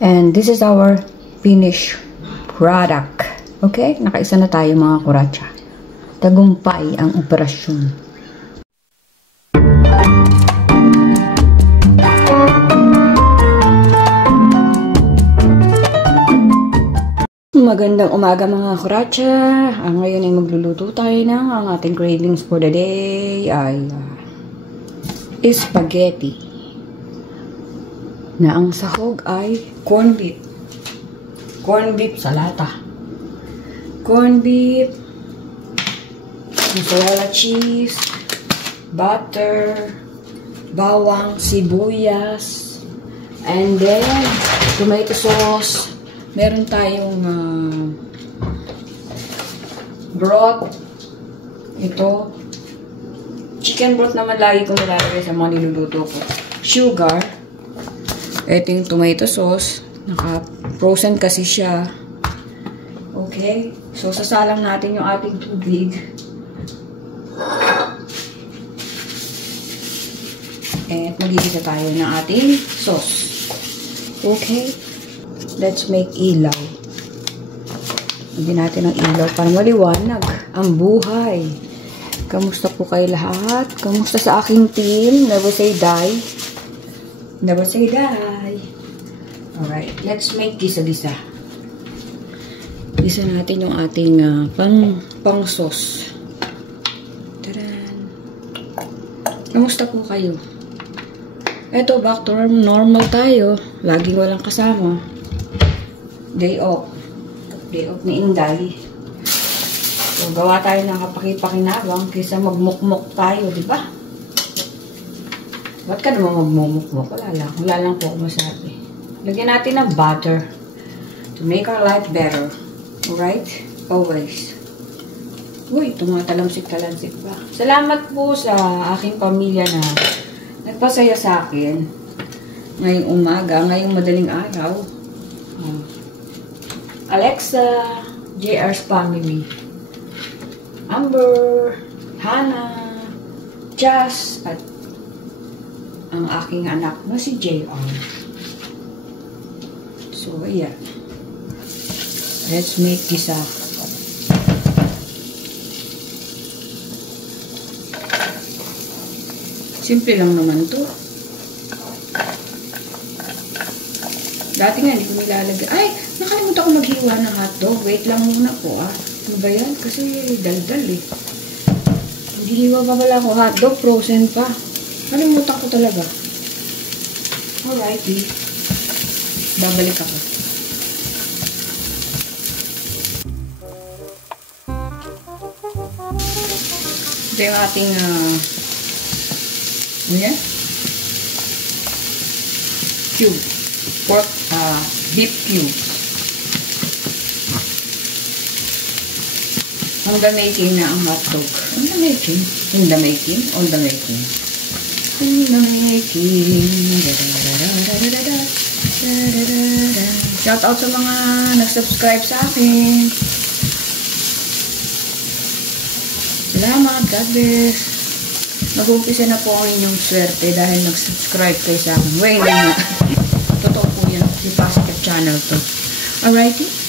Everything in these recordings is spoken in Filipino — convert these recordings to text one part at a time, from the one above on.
And this is our finished product. Okay? Nakaisa na tayo mga kuratsa. Tagumpay ang operasyon. Magandang umaga mga kuratsa. Ngayon ay magluluto tayo ng ang ating cravings for the day ay spaghetti. Na ang sahog ay corned beef. Corned beef sa lata. Corned beef, mozzarella cheese, butter, bawang, sibuyas, and then tomato sauce. Meron tayong broth. Ito. Chicken broth naman lagi ko nilalagay sa mga niluluto ko. Sugar. Ito yung tomato sauce. Naka-frozen kasi siya. Okay. So, sasalang natin yung ating tubig. At magigisa tayo ng ating sauce. Okay. Let's make ilaw. Hindi natin ang ilaw para maliwanag ang buhay. Kamusta po kayo lahat? Kamusta sa aking team? Never say die. Never say die. Alright, let's make gisa-gisa. Gisa natin yung ating pang sauce. Taran! Kamusta po kayo? Eto, back to normal tayo. Laging walang kasama. Day off. Day off ni Inday. So, gawa tayo ng kapaki-pakinabang kaysa magmukmuk tayo, di ba? Ba't ka naman magmumukmuk? Wala lang po ako masabi. Lagyan natin ng butter to make our life better. Alright? Always. Uy, tumatalamsik-talamsik ba? Salamat po sa aking pamilya na nagpasaya sa akin ngayong umaga, ngayong madaling araw. Alexa, JR's family, Amber, Hannah, Jazz, at ang aking anak na si JR. So, yeah. Let's make this up. Simple lang naman to. Dati nga, hindi ko nilalagay. Ay! Nakalimutan ko maghiwa ng hotdog. Wait lang muna po Ano ba yan? Kasi daldal eh. Hindi hiwa pa pala ako hotdog. Frozen pa. Nakalimutan ko talaga. Alrighty. Babalik ako. Ito yung ating ano yan? Cube. Pork, beef cube. On the making na ang hotdog. On the making. In the making. On the making. In the making. Shout out sa mga nag-subscribe sa akin. Salamat. God bless. Nag-uumpisa na po ang inyong swerte dahil nag-subscribe kayo sa akin. Wait na. Totoo po yan. Yung positive channel to. Alrighty?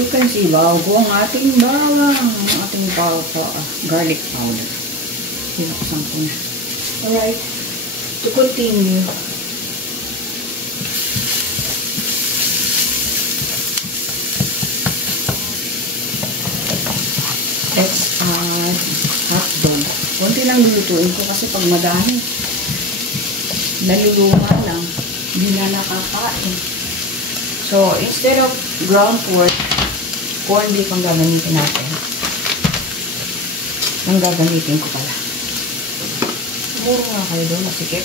You can see, bago ang ating bawang, ang ating garlic powder. Pinakasang ko na. Alright, to continue. Let's add hotdog. Kunti lang lulutuin ko kasi pag madami, naluluma lang, hindi na nakakain. So, instead of ground pork, corned beef ang gagamitin natin. Ang gagamitin ko pala. Muro nga kayo doon, masikip.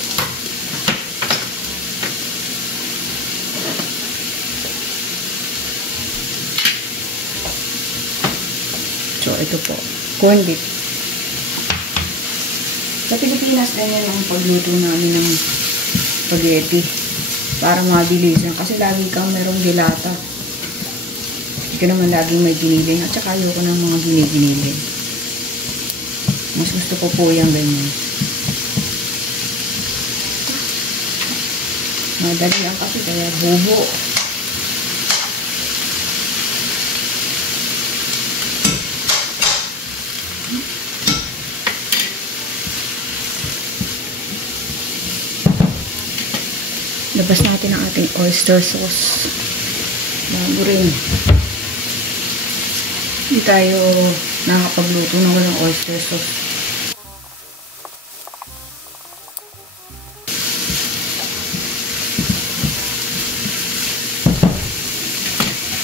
So, ito po. Corned beef. Sa Pilipinas, ganyan ang pagluto namin ng spaghetti. Para mabilisan. Kasi lagi kang merong dilata. Hindi ka naman laging may giniling. At saka ayoko ng mga giniginiling. Mas gusto ko po yung ganyan. Madali lang kasi kaya bubo. Labas natin ang ating oyster sauce. Bago rin. Hindi tayo nakakapagluto na walang oyster sauce.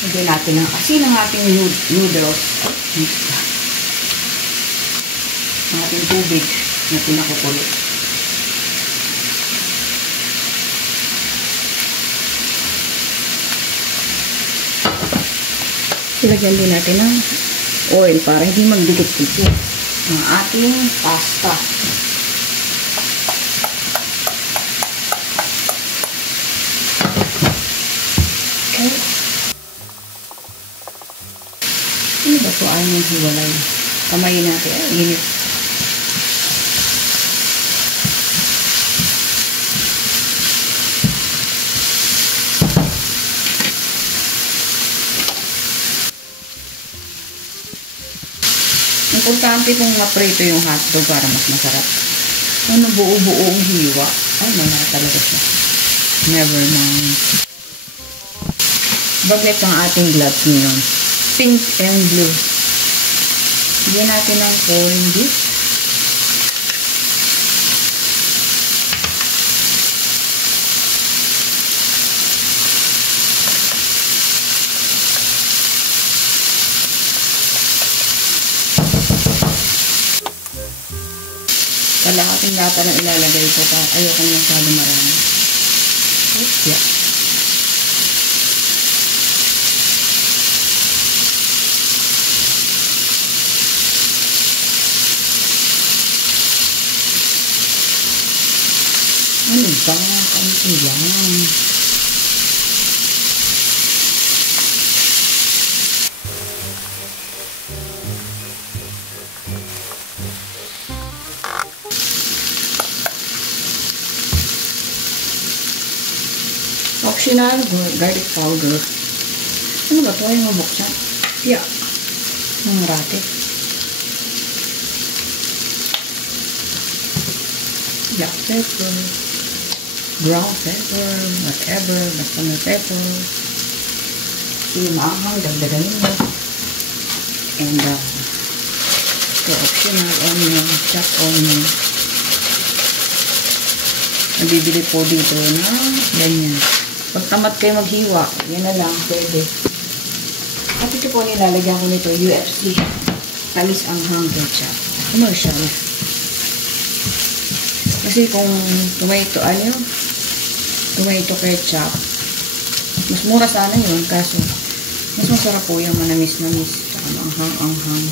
Lagyan natin ang asin ng ating noodles. Ang ating tubig na pinakukulo. Ilagyan din natin ng oil para hindi magdikit-dikit ang ating pasta. Okay. Ano ba ito? Ayaw yung hiwalay. Kamayin natin. Ay, init. Importante kung maprito yung hotdog para mas masarap. Ano, buo-buo ang hiwa. Ay, wala talaga siya. Never mind. Bagnet ang ating gloves ngayon. Pink and blue. Bigyan natin ng corn beef. Kalahating lata lang ilalagay ko pa. Ayoko nang masyado marami. Oops, yeah. Ano ba? Kaunti lang. Optional garlic powder. Ano ba ito? Ay mabuksan. Yeah. Ang rate. Black pepper. Brown pepper. Whatever. Basta may pepper. Yung maanghang. Dagdagan nyo. And ito optional onion. Chopped onion. Nabibili po dito na ganyan. Pag tamad kayo maghiwa, yan na lang, pwede. At ito po nilalagyan ko nito, UFC. Tamis anghang ketchup. Commercial. Kasi kung tomato ketchup, mas mura sana yun, kaso mas masarap po yung manamis-namis. Tsaka anghang-anghang.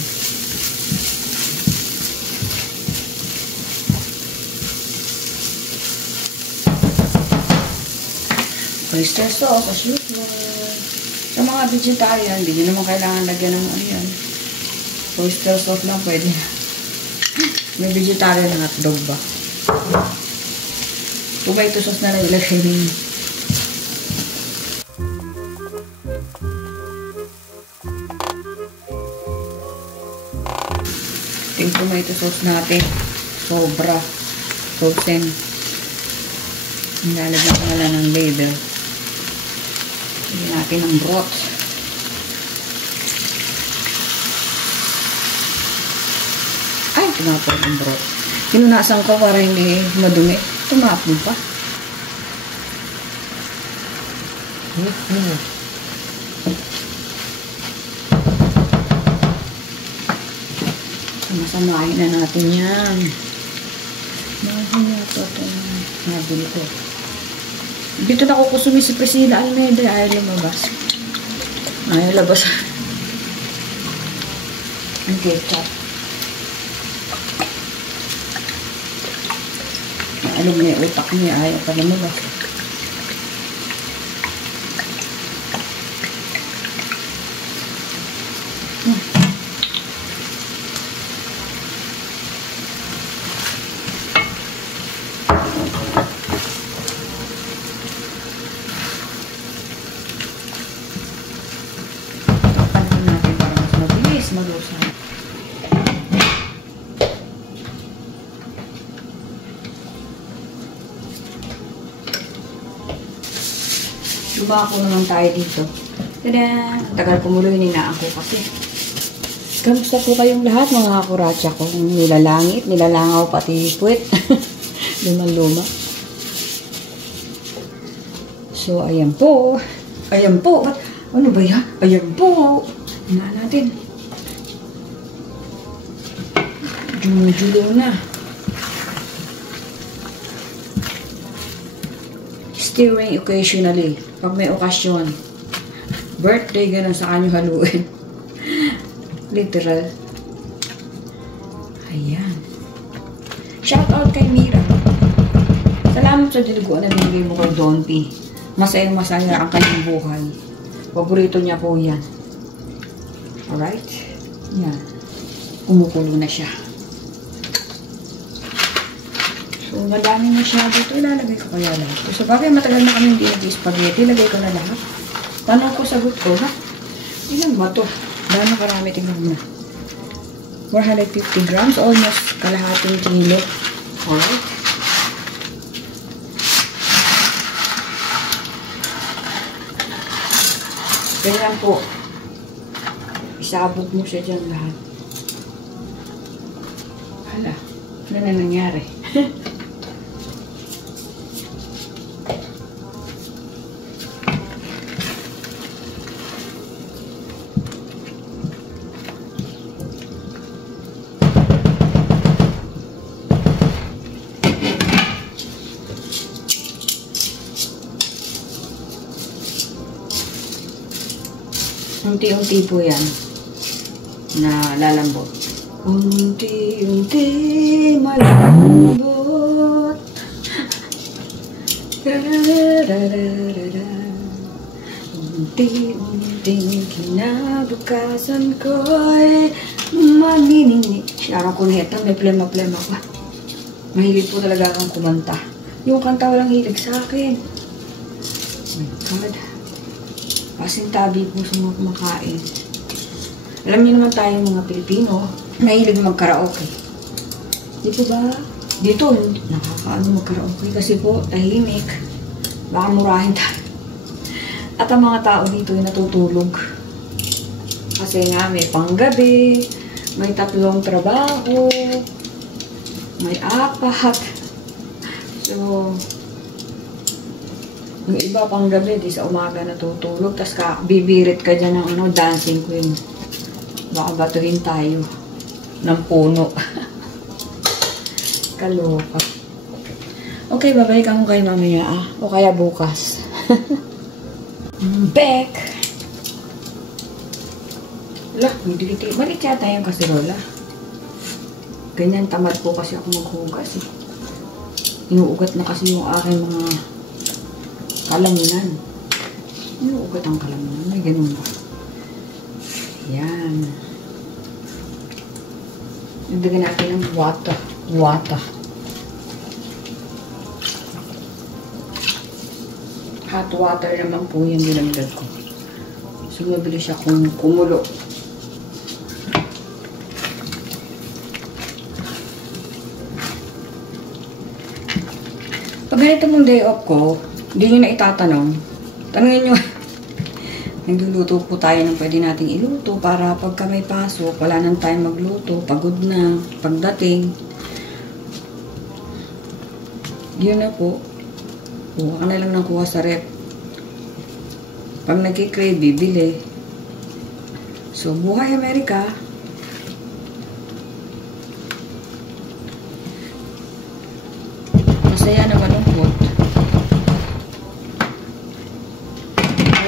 Oyster sauce, as usual. Sa mga vegetarian, hindi nyo naman kailangan lagyan ng ano yan. Oyster sauce lang pwede. May vegetarian na hotdog ba? Tomato sauce na lang ilagay ninyo. Yung tomato sauce natin, sobra. Frozen. Nilalagyan ko na lang ng label. Lagyan natin ng broth. Ay, tumapon ang broth. Pinunasan ko para hindi madumi. Tumapon pa. Masamahin na natin yan. Mahal niya ito. Nabili ko. Dito na kukusumi si Priscilla Almeida. Ayaw lumabas. Ayaw labas. Ang ketchup. Ano na yung utak niya, ayaw pa lumabas. Takpan natin para mas mabilis malusa. Lumako naman tayo dito. Tada! Ang tagal kumuloy, ninaan ko kasi. Kamusta po kayong lahat mga kuratsa ko? Nilalangit, nilalangaw pati puwet. Lumang-luma. So, ayan po. Ayan po. Ano ba yan? Ayan po. Hinaan natin. Julo na. Stirring occasionally. Pag may okasyon. Birthday, ganun sa kanyo haluin. Literal. Ayan. Shout out kay Mira. Salamat sa diliguan na binigay mo kay Don P. Masayang-masaya ang kanyang buhay. Paborito niya po yan. Alright? Yan. Kumukulo na siya. So, madami na siya dito. Ilalagay ko kaya lahat. So, bagay matagal na kami hindi nag-spaghetti. Lagay ko na lahat. Tanong ko, sagot ko, ha? Ilan ba ito? Dami karami, tingnan mo na. 450 grams, almost kalahating kilo. Alright. Ganyan po. Isabog mo siya dyan lahat. Hala, ano na nangyari? Unti-unti po yan na lalambot. Unti-unti malambot. Unti-unting kinabukasan ko'y maniningning. Sharon Cuneta, may plema-plema pa. Mahilig po talaga kang kumanta. Yung kanta walang hilig sa akin. Oh my God. Pasintabi po sa mga kumakain. Alam niyo naman tayo mga Pilipino, mahilig mag-karaoke. Di po ba? Dito, nakakaano mag-karaoke kasi po, tahimik. Baka murahin tayo. At ang mga tao dito ay natutulog. Kasi nga, may panggabi, may 3 trabaho, may 4. So, yung iba pang gabi, di sa umaga natutulog, tas bibirit ka dyan ng dancing queen. Baka batuhin tayo ng puno. Kaloka. Okay, babalikan ko kayo mamaya, o kaya bukas. Back! Lah, malit yata yung kasirola. Ganyan, tamad po kasi ako maghugas eh. Inuugat na kasi yung aking mga kalamunan. Inuugat ang kalamunan. May ganun ba? Yan. Nagdagan natin ng water. Hot water naman po yung dinamdad ko. So, mabilis siya kung kumulo. Pag ganito mong day off ko, hindi nyo na itatanong. Tanungin nyo. Nagluluto po tayo ng pwede nating iluto para pagka may pasok, wala nang time magluto, pagod na, pagdating. Yun na po. Kuha ka na lang ng kuha sa rep. Pag nagkikrave, bibili. So, buhay Amerika. Masaya na malungkot.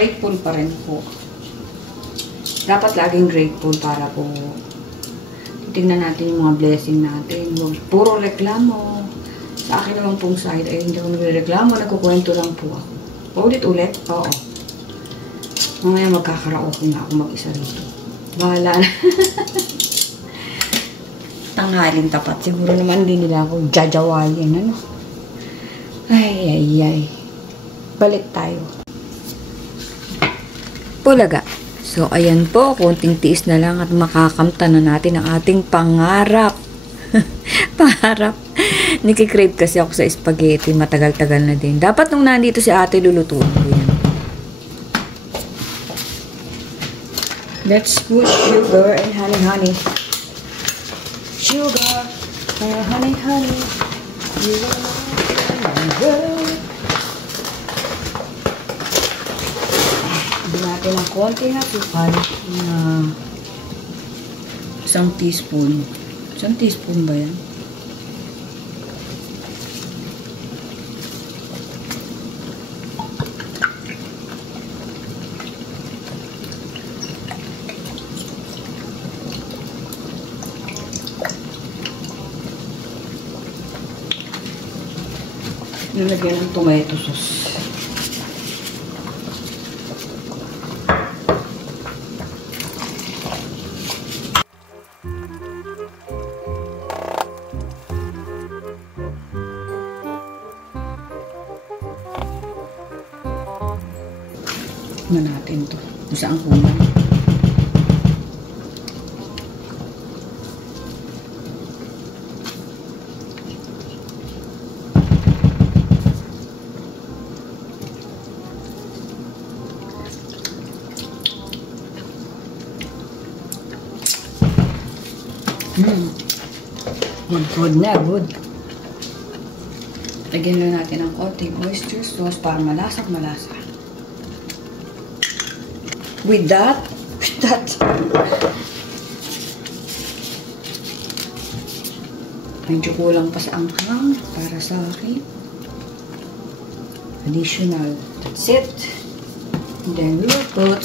Grateful pa rin po. Dapat laging grateful para po tingnan natin yung mga blessing natin. Puro reklamo. Sa akin naman pong side ay hindi ako nagreklamo, nagkukwento lang po ako. Ulit-ulit? Oo. Mamaya magkakaraoke nga ako mag-isa rito. Bahala na. Tanghalin tapat. Siguro naman din nila ako jajawayin. Ano? Ay. Balik tayo. Pulaga. So, ayan po. Konting tiis na lang at makakamta na natin ang ating pangarap. Pangarap. Nikikrave kasi ako sa spaghetti. Matagal-tagal na din. Dapat nung nandito si ate, lulutuin ko yan. Let's put sugar and honey. Sugar and honey. You Bigyan natin ng konti na asukal na isang teaspoon. Isang teaspoon ba yan? Nilagyan ng tomato sauce. Tignan natin to. Kung saan kulang. Good na, good. Lagyan lang natin ng konting oyster sauce para malasa. With that, medyo kulang pa sa anghang para sa akin. Additional. That's it. And then we will put.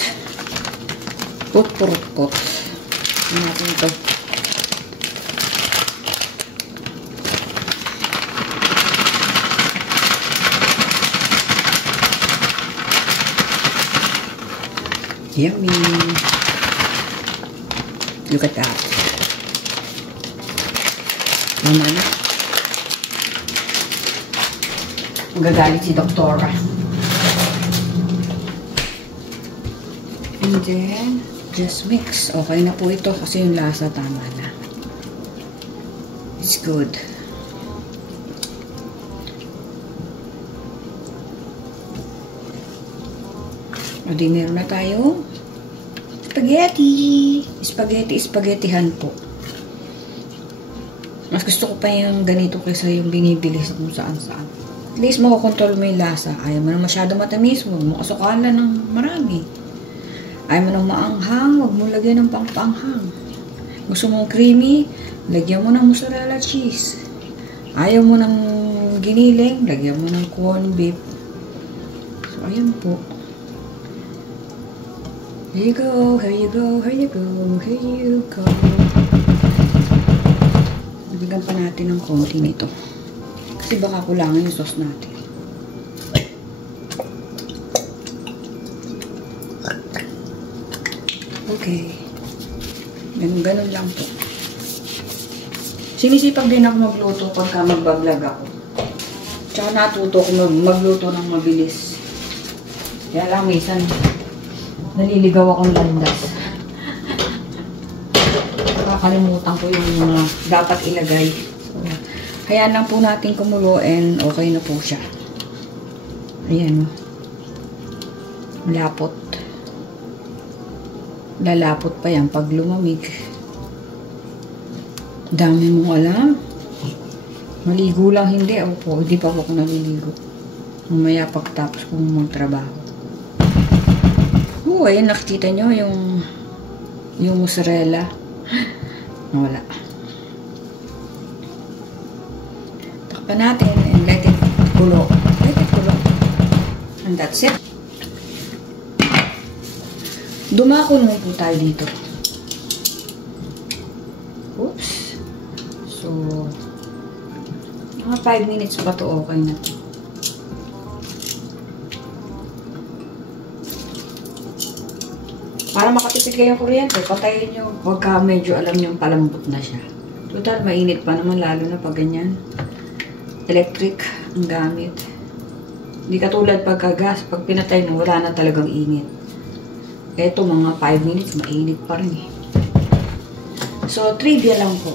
Ano natin ito? Yummy. Look at that. Mama na. Magagalit si Doktora. And then, just mix. Okay na po ito kasi yung lasa tama na. It's good. O di meron na tayo spaghettihan po. Mas gusto ko pa yung ganito kaysa yung binibili sa kung saan. At least makokontrol mo yung lasa. Ayaw mo na masyado matamis, huwag mo kasukalan ng marami. Ayaw mo nang maanghang, huwag mo lagyan ng pangpanghang. Gusto mong creamy, lagyan mo ng mozzarella cheese. Ayaw mo ng giniling, lagyan mo ng corned beef. So ayun po. Here you go. Bigyan pa natin ng konti nito. Kasi baka kulangan yung sauce natin. Okay. Ganun lang po. Sinisipag din ako magluto pagka magbablog ako. Tsaka natuto ko magluto ng mabilis. Kaya lang minsan naliligaw akong landas. Nakakalimutan ko yung dapat ilagay. So, hayaan lang po natin kumulo and okay na po siya. Ayan. Malapot. Lalapot pa yan pag lumamig. Dami mong alam. Maligo lang hindi. Opo, hindi pa ako naliligo. Mamaya pagtapos kong magtrabaho. Ayan, nakikita nyo yung mozzarella. Wala. Takpan natin and let it kulo. And that's it. Dumako naman po tayo dito. Oops. So, Mga 5 minutes pa to, okay na to. Para makatipid kayo ng kuryente, patayin nyo. Pagka medyo alam nyo palambot na siya. Total, mainit pa naman lalo na pag ganyan. Electric ang gamit. Hindi katulad pagka gas, pag pinatay mo, wala na talagang init. Eto, mga 5 minutes, mainit pa rin eh. So, trivia lang po.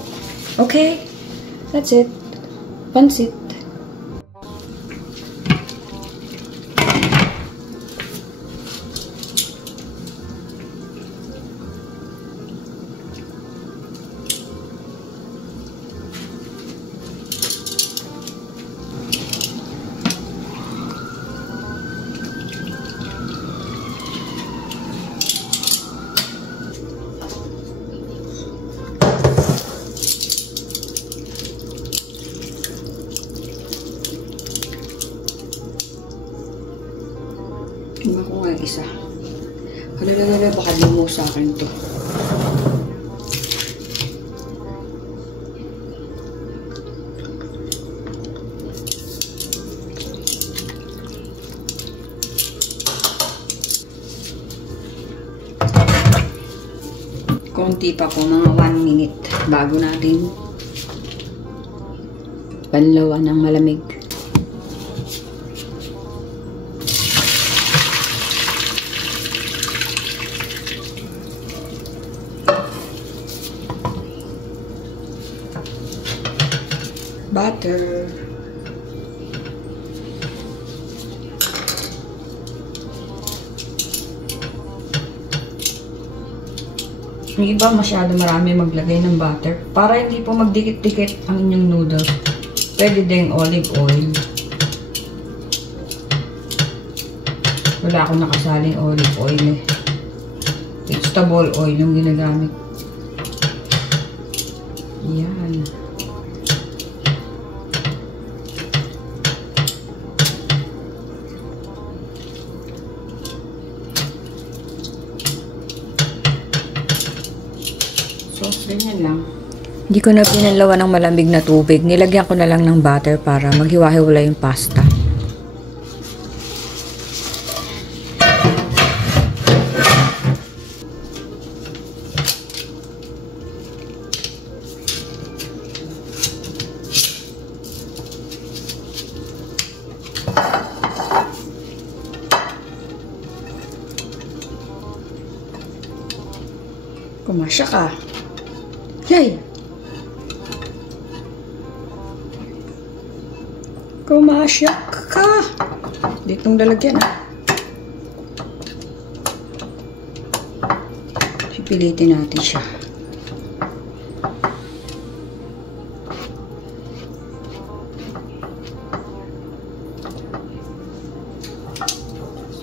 Okay? That's it. Pansit. Tingnan ko nga yung isa. Halala, baka limo sa akin to. Konti pa po, mga 1 minute bago natin panlawan ng malamig. Butter. Yung iba masyado marami maglagay ng butter para hindi po magdikit-dikit ang inyong noodle. Pwede ding olive oil. Wala akong nakasaling olive oil eh. Vegetable oil yung ginagamit. Yan. So, ganyan lang. Hindi ko na pinanlawan ng malamig na tubig. Nilagyan ko na lang ng butter para maghiwa-hiwala yung pasta. Kumasya ka. Yay! Kumasya ka. Ditong lalagyan ah. Pipilitin natin siya.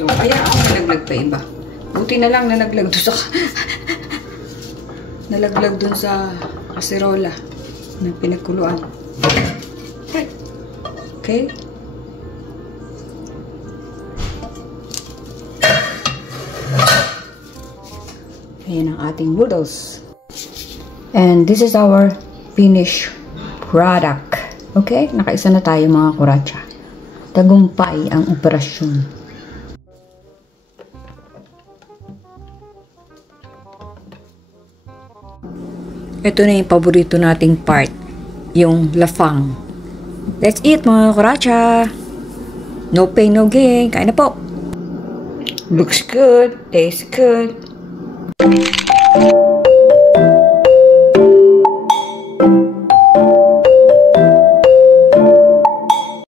So, kaya ako nalaglag pa iba. Buti na lang nalaglag doon sa nalaglag dun sa kaserola na pinagkuluan. Okay? Ayan ang ating noodles. And this is our finished product. Okay? Nakaisa na tayo mga kuracha. Tagumpay ang operasyon. Ito na yung paborito nating part, yung lafang. Let's eat mga kuracha. No pain, no gain. Kain na po. Looks good, tastes good.